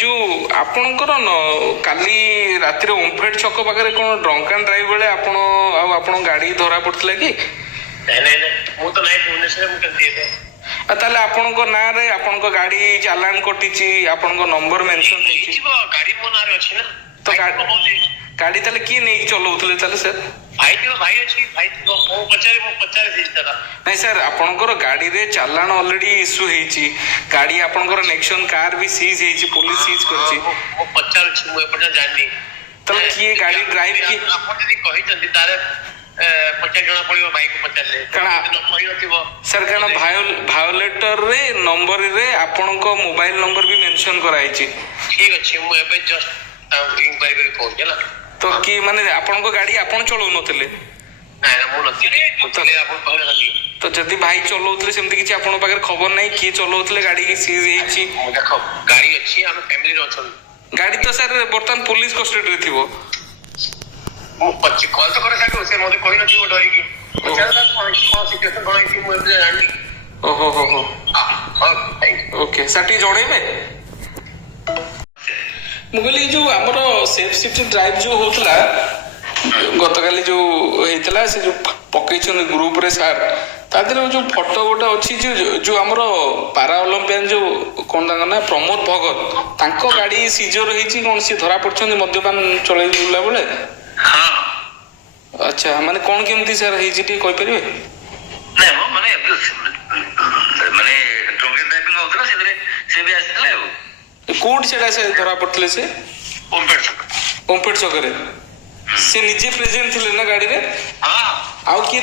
ଯୋଉ ଆପଣଙ୍କର କାଲି ରାତିରେ ଓମଫେଡ୍ ଛକ ପାଖରେ କଣ ଡ୍ରଙ୍କ ଆଣ୍ଡ ଡ୍ରାଇଭ୍ ବେଳେ ଆପଣ ଆଉ ଆପଣଙ୍କ ଗାଡି ଧରା ପଡିଥିଲା କି? ମୁଁ ତ ନାଇଁ ଭୁବନେଶ୍ୱରରେ, ମୁଁ କେମିତି ହେବେ? ତାହେଲେ ଆପଣଙ୍କ ନାଁରେ ଆପଣଙ୍କ ଗାଡି ଚାଲାଣ କଟିଛି, ଆପଣଙ୍କ ନମ୍ବର ମେନସନ ହେଇଛି। ଗାଡି ମୋ ନାଁରେ ଅଛି ନା। ତ ଗାଡି ତାହେଲେ କିଏ ନେଇକି ଚଲଉଥିଲେ ତାହେଲେ ସାର୍? ଭାଇ ଅଛି, ଭାଇ ଥିବ। ମୁଁ ପଚାରେ ଦାଦା। ନାଇଁ ସାର୍, ଆପଣଙ୍କର ଗାଡିରେ ଚାଲାଣ ଅଲରେଡି ଇସ୍ୟୁ ହେଇଛି, ଗାଡି ଆପଣଙ୍କର ନେକ୍ସନ କାର୍ ବି ସିଜ୍ ହେଇଛି, ପୋଲିସ ସିଜ୍ କରିଛି। ମୁଁ ପଚାରୁଛି, ମୁଁ ଏପର୍ଯ୍ୟନ୍ତ ଜାଣିନି। ତାହେଲେ କିଏ ଗାଡି ଡ୍ରାଇଭ୍ କିଏ? ଆପଣ ଯଦି କହିଛନ୍ତି ତାହେଲେ ପଚାରି ଜଣା ପଡିବ, ଭାଇକୁ ପଚାରିଲେ। କହିନଥିବ ସାର୍, କାରଣ ଭାয়োଲେଟରରେ ନମ୍ବରରେ ଆପଣଙ୍କ ମୋବାଇଲ ନମ୍ବର ବି ମେନସନ କରାଯାଇଛି। ଠିକ ଅଛି, ମୁଁ ଏବେ ଜଷ୍ଟ ଇନକ୍ୱାରି କରି କହୁଛି ହେଲା। ତ କି ମାନେ ଆପଣଙ୍କ ଗାଡି ଆପଣ ଚଳଉନଥିଲେ? ନାଇଁ, ମୁଁ ନଥିଲି। ଆପଣ କହିଲେ ତ ଯଦି ଭାଇ ଚଲଉଥିଲେ, ସେମିତି କିଛି ଆପଣଙ୍କ ପାଖରେ ଖବର ନାହିଁ କିଏ ଚଲଉଥିଲେ, ଗାଡି ସିଜ୍ ହେଇଛି? ଦେଖ, ଗାଡି ଅଛି, ଆମେ ଫ୍ୟାମିଲିରେ ଅଛନ୍ତି। ଗାଡି ତ ସାର୍ ବର୍ତ୍ତମାନ ପୋଲିସ କଷ୍ଟଡିରେ ଥିବ। ମୁଁ କଲ୍ ତ করে থাকবো, ସେ ମୋତେ କହିନଥିବ ଡରିକି। କଣ ସିଚୁଏସନ କଣ ହେଇଛି ମୁଁ ଏବେ ଜାଣିନି। ଓହୋ ଓକେ ସାର୍, ଟିକେ ଜଣେଇବେ। ମୁଁ କହିଲି ଯୋଉ ଆମର ସେଫ୍ ସିଟି ଡ୍ରାଇଭ୍ ଯୋଉ ହଉଥିଲା ଗତକାଲି ଯୋଉ ହେଇଥିଲା, ସେ ଯୋଉ ପକେଇଛନ୍ତି ଗ୍ରୁପରେ ସାର୍, ତା ଦେହରେ ଯୋଉ ଫଟୋ ଗୋଟେ ଅଛି, ଯୋଉ ଆମର ପାରା ଅଲମ୍ପିଆନ ଯୋଉ କଣ ତାଙ୍କ ନା, ପ୍ରମୋଦ ଭଗତ, ତାଙ୍କ ଗାଡି ସିଜର ହେଇଛି। କଣ ସିଏ ଧରା ପଡିଛନ୍ତି ମଦ୍ୟପାନ ଚଳେଇ ବୁଲା ବେଳେ? ଆଚ୍ଛା, ମାନେ କଣ କେମିତି ସାର୍ ହେଇଛି ଟିକେ କହିପାରିବେ? ନାଇଁ ମାନେ ଡ୍ରଙ୍କିଂ ଡ୍ରାଇଭିଂ ହଉଥିଲା, ସେଥିରେ ସେ ବି ଆସିଥିଲେ। ଆଉ କୋଉଠି ସେଟା ସେ ଧରା ପଡିଥିଲେ? ସେ ଓମଫେଡ୍ ଛକରେ। ସେ ନିଜେ ପ୍ରେଜେଣ୍ଟ ଥିଲେ ନା ଗାଡିରେ? ଆଉ କିଏ?